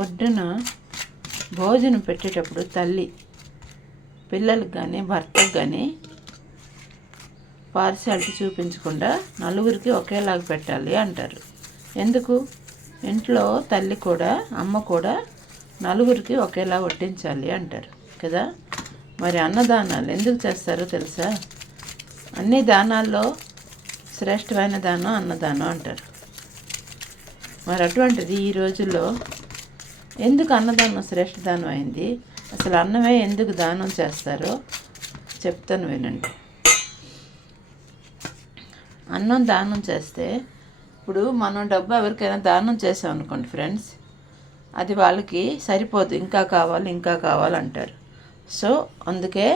ఒడ్డున భోజనం పెట్టేటప్పుడు తల్లి పిల్లలకు కానీ భర్తకు కానీ పార్శాలిటీ చూపించకుండా నలుగురికి ఒకేలాగా పెట్టాలి అంటారు. ఎందుకు? ఇంట్లో తల్లి కూడా అమ్మ కూడా నలుగురికి ఒకేలా వడ్డించాలి అంటారు కదా. మరి అన్నదానాలు ఎందుకు చేస్తారో తెలుసా? అన్ని దానాల్లో శ్రేష్టమైన దానం అన్నదానం అంటారు. మరి అటువంటిది ఈ రోజుల్లో ఎందుకు అన్నదానం శ్రేష్ఠ దానం అయింది? అసలు అన్నమే ఎందుకు దానం చేస్తారో చెప్తాను వినండి. అన్నం దానం చేస్తే, ఇప్పుడు మనం డబ్బు ఎవరికైనా దానం చేసాం అనుకోండి ఫ్రెండ్స్, అది వాళ్ళకి సరిపోదు, ఇంకా కావాలి ఇంకా కావాలంటారు. సో అందుకే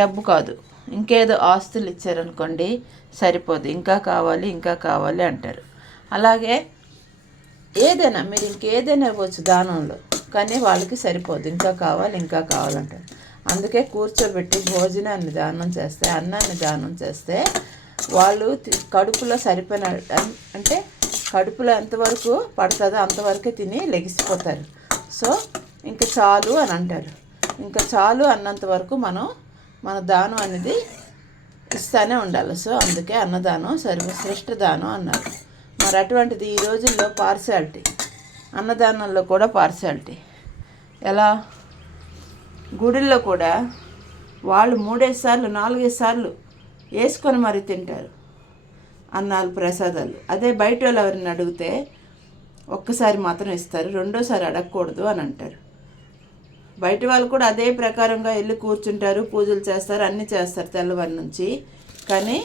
డబ్బు కాదు, ఇంకేదో ఆస్తులు ఇచ్చారనుకోండి సరిపోదు, ఇంకా కావాలి ఇంకా కావాలి అంటారు. అలాగే ఏదైనా మీరు ఇంకేదైనా ఇవ్వచ్చు దానంలో, కానీ వాళ్ళకి సరిపోదు, ఇంకా కావాలి ఇంకా కావాలంటారు. అందుకే కూర్చోబెట్టి భోజనాన్ని దానం చేస్తే, అన్నాన్ని దానం చేస్తే వాళ్ళు కడుపులో సరిపోయిన, అంటే కడుపులో ఎంతవరకు పడుతుందో అంతవరకే తిని లెగిసిపోతారు. సో ఇంకా చాలు అని అంటారు. ఇంకా చాలు అన్నంత వరకు మన దానం అనేది ఇస్తూనే ఉండాలి. సో అందుకే అన్నదానం సర్వశ్రేష్ఠ దానం అన్నారు. మరి అటువంటిది ఈ రోజుల్లో పార్శాలిటీ, అన్నదానంలో కూడా పార్శాలిటీ ఎలా? గుడిల్లో కూడా వాళ్ళు 3-5 సార్లు 4-5 సార్లు వేసుకొని మరీ తింటారు అన్నాలు ప్రసాదాలు. అదే బయట వాళ్ళు ఎవరిని అడిగితే ఒక్కసారి మాత్రం ఇస్తారు, రెండోసారి అడగకూడదు అని అంటారు. బయట వాళ్ళు కూడా అదే ప్రకారంగా వెళ్ళి కూర్చుంటారు, పూజలు చేస్తారు, అన్నీ చేస్తారు తెల్లవారి నుంచి. కానీ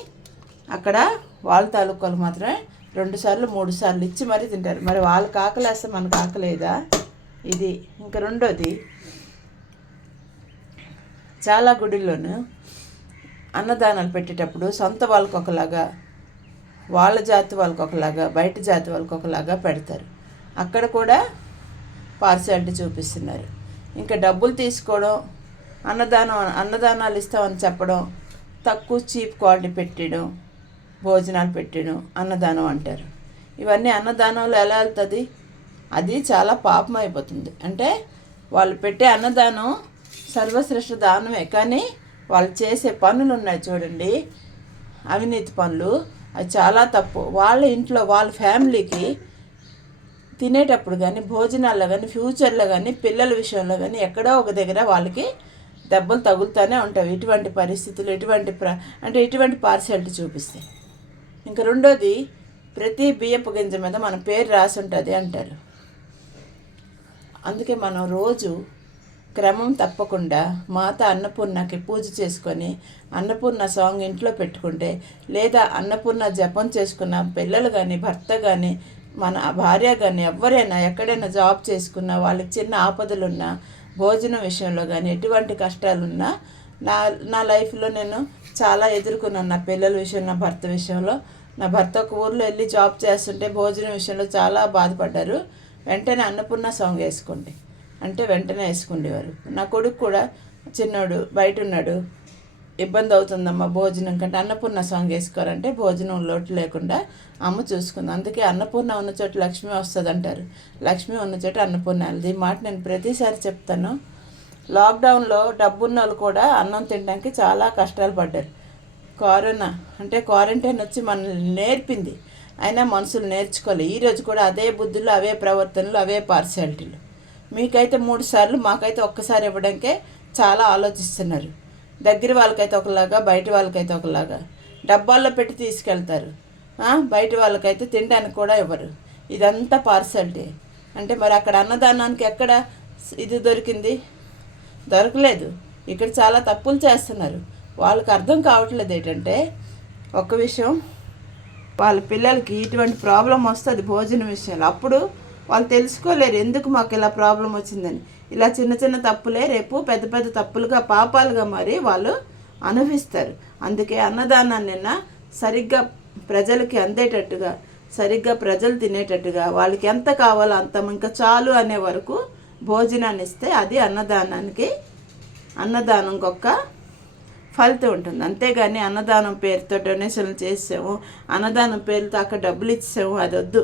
అక్కడ వాళ్ళ తాలూకాలు మాత్రమే 2 సార్లు 3 సార్లు ఇచ్చి మరీ తింటారు. మరి వాళ్ళకి ఆకలేస్తే మనకు ఆకలేదా? ఇది ఇంకా రెండోది, చాలా గుడిల్లోనూ అన్నదానాలు పెట్టేటప్పుడు సొంత వాళ్ళకి ఒకలాగా, వాళ్ళ జాతి వాళ్ళకి ఒకలాగా, బయట జాతి వాళ్ళకి ఒకలాగా పెడతారు. అక్కడ కూడా పార్శాలిటీ చూపిస్తున్నారు. ఇంకా డబ్బులు తీసుకోవడం, అన్నదానాలు ఇస్తామని చెప్పడం, తక్కువ చీప్ క్వాలిటీ పెట్టడం, భోజనాలు పెట్టడం అన్నదానం అంటారు. ఇవన్నీ అన్నదానంలో ఎలా వెళ్తుంది? అది చాలా పాపం అయిపోతుంది. అంటే వాళ్ళు పెట్టే అన్నదానం సర్వశ్రేష్ఠ దానమే, కానీ వాళ్ళు చేసే పనులు ఉన్నాయి చూడండి, అవినీతి పనులు, అది చాలా తప్పు. వాళ్ళ ఇంట్లో వాళ్ళ ఫ్యామిలీకి తినేటప్పుడు కానీ, భోజనాల్లో కానీ, ఫ్యూచర్లో కానీ, పిల్లల విషయంలో కానీ ఎక్కడో ఒక దగ్గర వాళ్ళకి దెబ్బలు తగులుతూనే ఉంటాయి. ఇటువంటి పరిస్థితులు, ఇటువంటి పార్శాలిటీ చూపిస్తాయి. ఇంకా రెండోది, ప్రతి బియ్యపు గింజ మీద మన పేరు రాసి ఉంటుంది అంటారు. అందుకే మనం రోజు క్రమం తప్పకుండా మాత అన్నపూర్ణకి పూజ చేసుకొని అన్నపూర్ణ సాంగ్ ఇంట్లో పెట్టుకుంటే, లేదా అన్నపూర్ణ జపం చేసుకున్న పిల్లలు కానీ, భర్త కానీ, మన భార్య కానీ, ఎవరైనా ఎక్కడైనా జాబ్ చేసుకున్న వాళ్ళకి చిన్న ఆపదలున్నా, భోజనం విషయంలో కానీ ఎటువంటి కష్టాలున్నా, నా లైఫ్లో నేను చాలా ఎదుర్కొన్నాను. నా పిల్లల విషయం, నా భర్త విషయంలో. నా భర్త ఒక ఊర్లో వెళ్ళి జాబ్ చేస్తుంటే భోజనం విషయంలో చాలా బాధపడ్డారు. వెంటనే అన్నపూర్ణ సాంగ్ వేసుకోండి అంటే వెంటనే వేసుకుండేవారు. నా కొడుకు కూడా చిన్నోడు బయట ఉన్నాడు, ఇబ్బంది అవుతుందమ్మా భోజనం కంటే, అన్నపూర్ణ సాంగ్ వేసుకోరంటే భోజనం లోటు లేకుండా అమ్మ చూసుకుంది. అందుకే అన్నపూర్ణ ఉన్న చోట లక్ష్మి వస్తుంది అంటారు, లక్ష్మి ఉన్న చోట అన్నపూర్ణ వెళ్ళదు. ఈ మాట నేను ప్రతిసారి చెప్తాను. లాక్డౌన్లో డబ్బున్న వాళ్ళు కూడా అన్నం తినడానికి చాలా కష్టాలు పడ్డారు. క్వారంటైన్ వచ్చి మనల్ని నేర్పింది, అయినా మనుషులు నేర్చుకోవాలి. ఈరోజు కూడా అదే బుద్ధులు, అవే ప్రవర్తనలు, అవే పార్శాలిటీలు. మీకైతే 3 సార్లు, మాకైతే ఒక్కసారి ఇవ్వడానికే చాలా ఆలోచిస్తున్నారు. దగ్గర వాళ్ళకైతే ఒకలాగా, బయట వాళ్ళకైతే ఒకలాగా డబ్బాల్లో పెట్టి తీసుకెళ్తారు. బయట వాళ్ళకైతే తినడానికి కూడా ఇవ్వరు. ఇదంతా పార్శాలిటీ. అంటే మరి అక్కడ అన్నదానానికి ఎక్కడ ఇది దొరికింది? దొరకలేదు. ఇక్కడ చాలా తప్పులు చేస్తున్నారు. వాళ్ళకి అర్థం కావట్లేదు ఏంటంటే, ఒక విషయం, వాళ్ళ పిల్లలకి ఇటువంటి ప్రాబ్లం వస్తుంది భోజనం విషయంలో. అప్పుడు వాళ్ళు తెలుసుకోలేరు ఎందుకు మాకు ఇలా ప్రాబ్లం వచ్చిందని. ఇలా చిన్న చిన్న తప్పులే రేపు పెద్ద పెద్ద తప్పులుగా, పాపాలుగా మరి వాళ్ళు అనుభవిస్తారు. అందుకే అన్నదానాన్ని సరిగ్గా ప్రజలకి అందేటట్టుగా, సరిగ్గా ప్రజలు తినేటట్టుగా, వాళ్ళకి ఎంత కావాలో అంత, ఇంకా చాలు అనే వరకు భోజనాన్ని ఇస్తే అది అన్నదానం గొక్క ఫలితం ఉంటుంది. అంతేగాని అన్నదానం పేరుతో డొనేషన్లు చేసాము, అన్నదానం పేరుతో అక్కడ డబ్బులు ఇచ్చాము, అది వద్దు.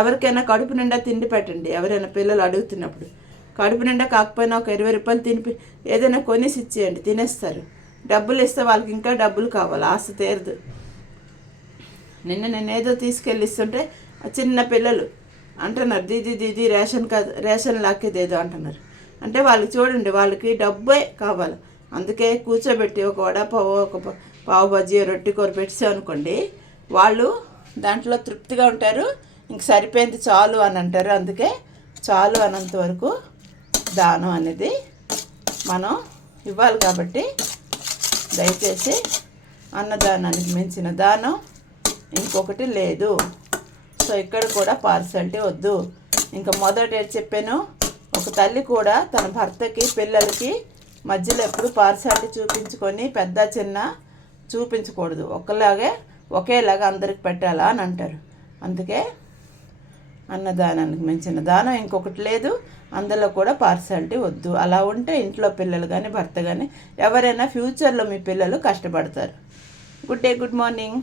ఎవరికైనా కడుపు నిండా తిండి పెట్టండి. ఎవరైనా పిల్లలు అడుగుతున్నప్పుడు కడుపు నిండా కాకపోయినా ఒక 20 రూపాయలు తినిపి ఏదైనా కొనేసి ఇచ్చేయండి, తినేస్తారు. డబ్బులు ఇస్తే వాళ్ళకి ఇంకా డబ్బులు కావాలి, ఆశ తీరదు. నేను ఏదో తీసుకెళ్ళి ఇస్తుంటే చిన్న పిల్లలు అంటున్నారు, దీది రేషన్ కాదు, రేషన్ లాక్కేదేదో అంటున్నారు. అంటే వాళ్ళకి చూడండి, వాళ్ళకి డబ్బే కావాలి. అందుకే కూర్చోబెట్టి ఒక వడపావు, ఒక పావు బజ్జీ, రొట్టె కూర పెట్టామనుకోండి, వాళ్ళు దాంట్లో తృప్తిగా ఉంటారు. ఇంక సరిపోయింది చాలు అని అంటారు. అందుకే చాలు అన్నంత వరకు దానం అనేది మనం ఇవ్వాలి. కాబట్టి దయచేసి అన్నదానానికి మించిన దానం ఇంకొకటి లేదు. సో ఇక్కడ కూడా పార్సాలిటీ వద్దు. ఇంకా మొదట చెప్పాను, ఒక తల్లి కూడా తన భర్తకి పిల్లలకి మధ్యలో ఎప్పుడు పార్సాలిటీ చూపించుకొని పెద్ద చిన్న చూపించకూడదు. ఒకేలాగా అందరికి పెట్టాలా అని అంటారు. అందుకే అన్నదానానికి మించిన దానం ఇంకొకటి లేదు. అందులో కూడా పార్సాలిటీ వద్దు. అలా ఉంటే ఇంట్లో పిల్లలు కానీ భర్త కానీ ఎవరైనా ఫ్యూచర్లో మీ పిల్లలు కష్టపడతారు. Good day, good morning.